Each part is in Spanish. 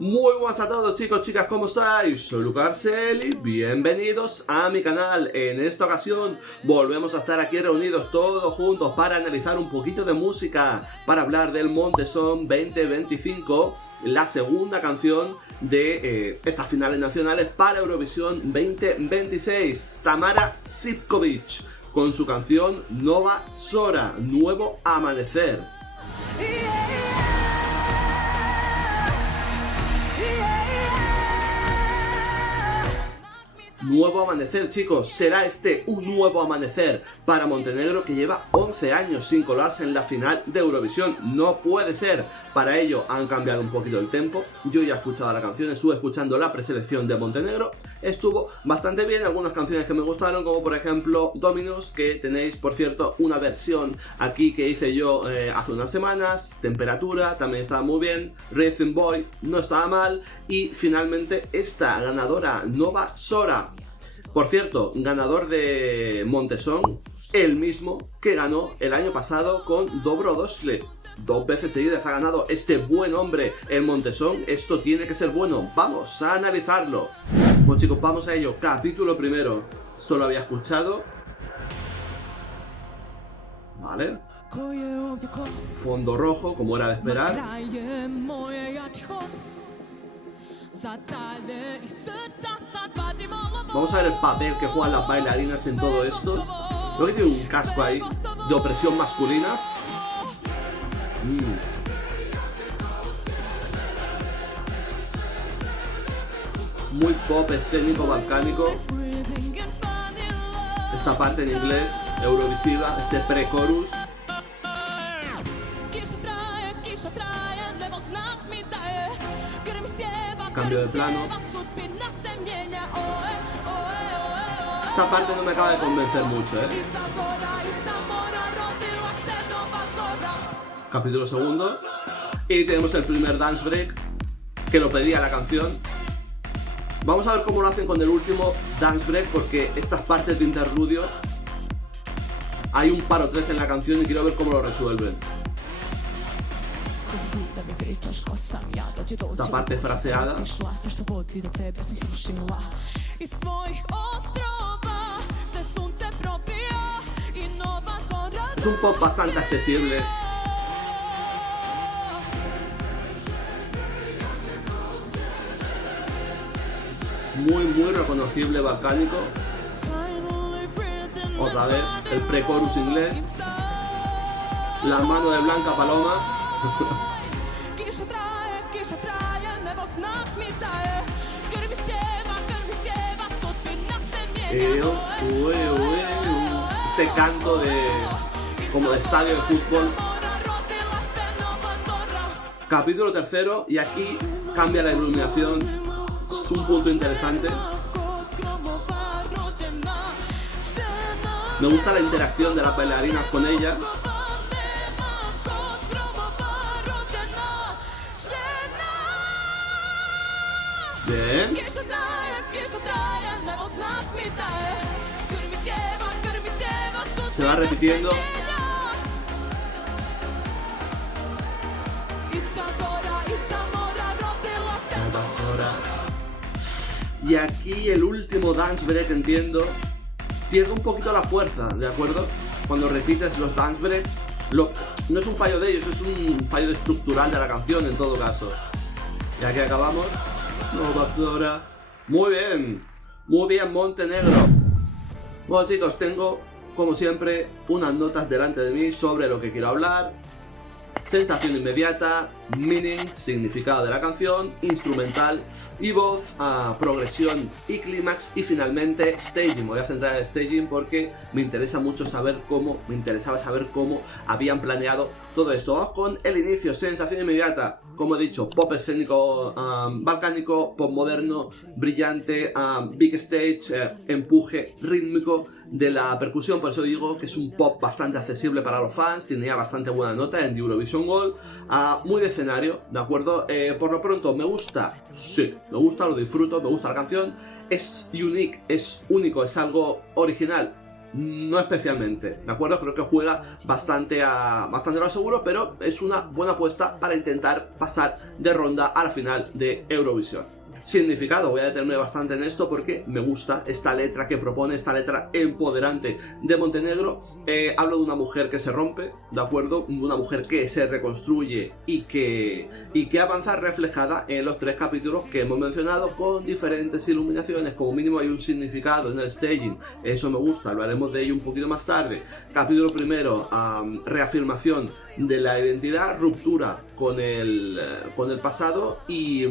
Muy buenas a todos chicos, chicas, ¿cómo estáis? Soy Lucas y bienvenidos a mi canal. En esta ocasión volvemos a estar aquí reunidos todos juntos para analizar un poquito de música, para hablar del Montesón 2025, la segunda canción de estas finales nacionales para Eurovisión 2026. Tamara Sivkovic con su canción Nova Zora, Nuevo Amanecer. Nuevo amanecer, chicos, será este un nuevo amanecer para Montenegro, que lleva 11 años sin colarse en la final de Eurovisión. No puede ser. Para ello han cambiado un poquito el tempo. Yo ya he escuchado la canción, estuve escuchando la preselección de Montenegro, estuvo bastante bien. Algunas canciones que me gustaron, como por ejemplo Dominus, que tenéis por cierto una versión aquí que hice yo hace unas semanas. Temperatura también estaba muy bien. Rhythm Boy no estaba mal. Y finalmente esta ganadora, Nova Zora. Por cierto, ganador de Montesón, el mismo que ganó el año pasado con Dobro Došli. 2 veces seguidas ha ganado este buen hombre en Montesón. Esto tiene que ser bueno. Vamos a analizarlo. Bueno chicos, vamos a ello. Capítulo primero. Esto lo había escuchado. Vale. Fondo rojo, como era de esperar. Vamos a ver el papel que juegan las bailarinas en todo esto. Creo que tiene un casco ahí de opresión masculina. Muy pop, escénico, balcánico. Esta parte en inglés, eurovisiva, este pre-chorus. Cambio de plano. Esta parte no me acaba de convencer mucho, Capítulo segundo. Y tenemos el primer dance break, que lo pedía la canción. Vamos a ver cómo lo hacen con el último dance break, porque estas partes de interludio hay un paro 3 en la canción y quiero ver cómo lo resuelven. Esta parte fraseada. Es un pop bastante accesible. Muy reconocible, balcánico. Otra vez el pre-chorus inglés. La mano de Blanca Paloma. Este canto de como de estadio de fútbol. Capítulo tercero, y aquí cambia la iluminación. Es un punto interesante. Me gusta la interacción de las bailarinas con ella. Bien. Se va repitiendo. Y aquí el último dance break, entiendo, pierde un poquito la fuerza, ¿de acuerdo? Cuando repites los dance breaks, no es un fallo de ellos, es un fallo estructural de la canción en todo caso. Y aquí acabamos. Nova Zora. Muy bien Montenegro. Bueno chicos, tengo como siempre unas notas delante de mí sobre lo que quiero hablar. Sensación inmediata, meaning, significado de la canción, instrumental y voz, progresión y clímax, y finalmente staging. Me voy a centrar en el staging porque me interesaba saber cómo habían planeado todo esto. Vamos con el inicio. Sensación inmediata, como he dicho, pop escénico, balcánico, pop moderno, brillante, big stage, empuje rítmico de la percusión. Por eso digo que es un pop bastante accesible para los fans. Tenía bastante buena nota en Eurovision World. Muy de escenario, ¿de acuerdo? Por lo pronto, me gusta, sí, me gusta, lo disfruto, me gusta la canción. Es unique, es único, es algo original. no especialmente, ¿de acuerdo? Creo que juega bastante a lo seguro, pero es una buena apuesta para intentar pasar de ronda a la final de Eurovisión. Significado, voy a detenerme bastante en esto porque me gusta esta letra que propone, esta letra empoderante de Montenegro. Hablo de una mujer que se rompe, ¿de acuerdo? De una mujer que se reconstruye y que avanza, reflejada en los 3 capítulos que hemos mencionado, con diferentes iluminaciones. Como mínimo hay un significado en el staging, eso me gusta, lo haremos de ello un poquito más tarde. Capítulo primero, reafirmación de la identidad, ruptura con el pasado y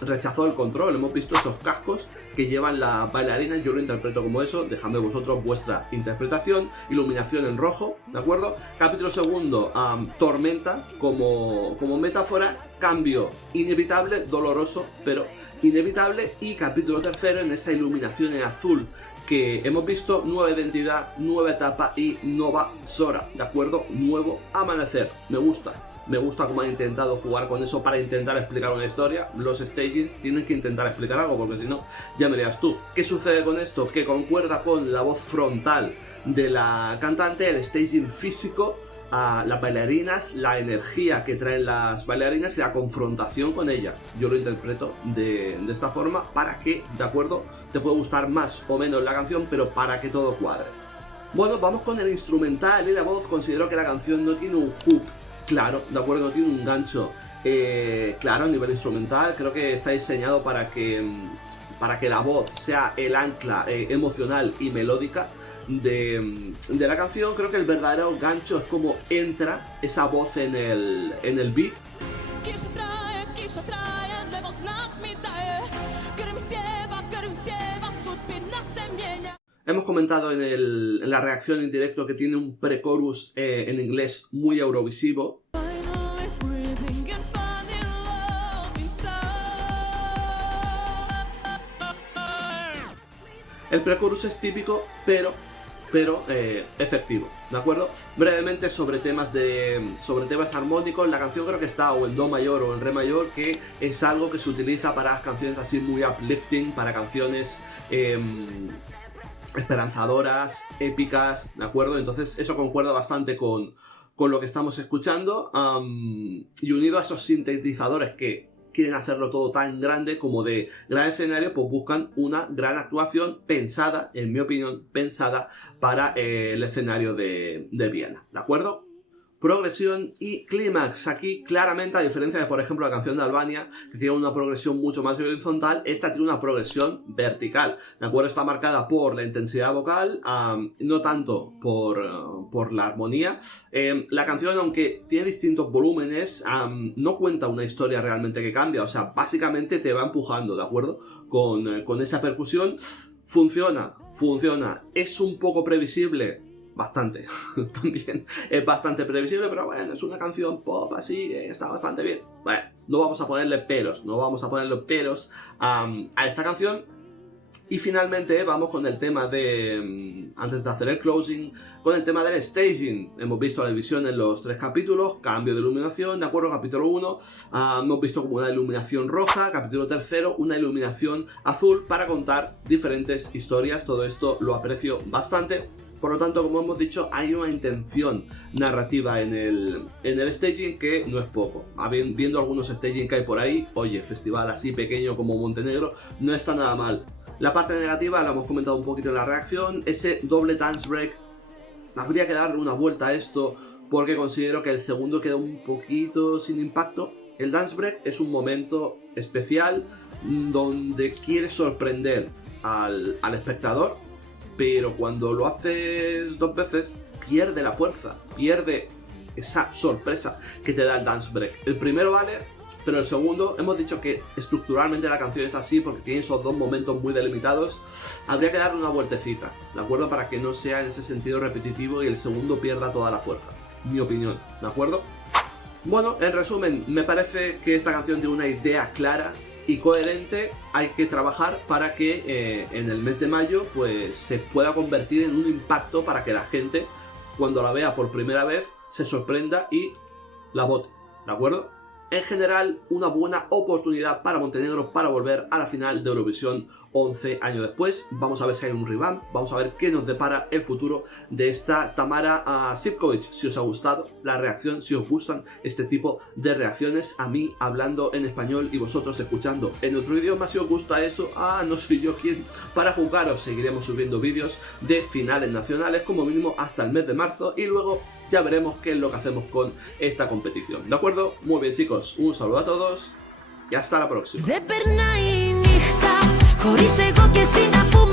rechazó el control. Hemos visto esos cascos que llevan las bailarinas, yo lo interpreto como eso, dejadme vosotros vuestra interpretación. Iluminación en rojo, ¿de acuerdo? Capítulo segundo, tormenta como metáfora, cambio inevitable, doloroso, pero inevitable. Y capítulo tercero, en esa iluminación en azul que hemos visto, nueva identidad, nueva etapa y nueva Sora, ¿de acuerdo? Nuevo amanecer, me gusta. Me gusta cómo han intentado jugar con eso para intentar explicar una historia. Los stagings tienen que intentar explicar algo, porque si no, ya me dirás tú. ¿Qué sucede con esto? Que concuerda con la voz frontal de la cantante, el staging físico, las bailarinas, la energía que traen las bailarinas y la confrontación con ellas. Yo lo interpreto de esta forma para que, ¿de acuerdo?, te puede gustar más o menos la canción, pero para que todo cuadre. Bueno, vamos con el instrumental y la voz. Considero que la canción no tiene un hook claro, ¿de acuerdo? No tiene un gancho claro a nivel instrumental. Creo que está diseñado para que la voz sea el ancla emocional y melódica de la canción. Creo que el verdadero gancho es como entra esa voz en el beat. Hemos comentado en la reacción en directo que tiene un pre-chorus en inglés muy eurovisivo. El pre-chorus es típico, pero efectivo, ¿de acuerdo? Brevemente sobre temas armónicos, la canción creo que está o en do mayor o en re mayor, que es algo que se utiliza para canciones así muy uplifting, para canciones esperanzadoras, épicas, ¿de acuerdo? Entonces eso concuerda bastante con lo que estamos escuchando, y unido a esos sintetizadores que quieren hacerlo todo tan grande como de gran escenario, pues buscan una gran actuación pensada, en mi opinión, pensada para el escenario de Viena, ¿de acuerdo? Progresión y clímax. Aquí claramente, a diferencia de por ejemplo la canción de Albania, que tiene una progresión mucho más horizontal, esta tiene una progresión vertical, ¿de acuerdo? Está marcada por la intensidad vocal, no tanto por la armonía. La canción, aunque tiene distintos volúmenes, no cuenta una historia realmente que cambia, o sea, básicamente te va empujando, ¿de acuerdo? Con esa percusión. Funciona. Es un poco previsible, bastante, también es bastante previsible, pero bueno, es una canción pop así que está bastante bien. Bueno, no vamos a ponerle peros a esta canción. Y finalmente vamos con el tema antes de hacer el closing, con el tema del staging. Hemos visto la división en los 3 capítulos, cambio de iluminación, ¿de acuerdo? Capítulo 1, hemos visto como una iluminación roja, capítulo 3, una iluminación azul para contar diferentes historias. Todo esto lo aprecio bastante. Por lo tanto, como hemos dicho, hay una intención narrativa en el staging que no es poco. Viendo algunos staging que hay por ahí, oye, festival así pequeño como Montenegro, no está nada mal. La parte negativa la hemos comentado un poquito en la reacción, ese doble dance break. Habría que darle una vuelta a esto porque considero que el segundo queda un poquito sin impacto. El dance break es un momento especial donde quieres sorprender al espectador, pero cuando lo haces 2 veces, pierde la fuerza, pierde esa sorpresa que te da el dance break. El primero vale, pero el segundo, hemos dicho que estructuralmente la canción es así porque tiene esos 2 momentos muy delimitados. Habría que darle una vueltecita, ¿de acuerdo? Para que no sea en ese sentido repetitivo y el segundo pierda toda la fuerza. Mi opinión, ¿de acuerdo? Bueno, en resumen, me parece que esta canción tiene una idea clara y coherente. Hay que trabajar para que en el mes de mayo pues se pueda convertir en un impacto para que la gente, cuando la vea por primera vez, se sorprenda y la vote, ¿de acuerdo? En general, una buena oportunidad para Montenegro para volver a la final de Eurovisión 11 años después. Vamos a ver si hay un revamp, vamos a ver qué nos depara el futuro de esta Tamara Sivkovic. Si os ha gustado la reacción, si os gustan este tipo de reacciones, a mí hablando en español y vosotros escuchando en otro idioma, si os gusta eso, no soy yo quien para juzgaros. Seguiremos subiendo vídeos de finales nacionales como mínimo hasta el mes de marzo y luego ya veremos qué es lo que hacemos con esta competición. ¿De acuerdo? Muy bien, chicos, un saludo a todos y hasta la próxima. Χωρίς εγώ και εσύ να πούμε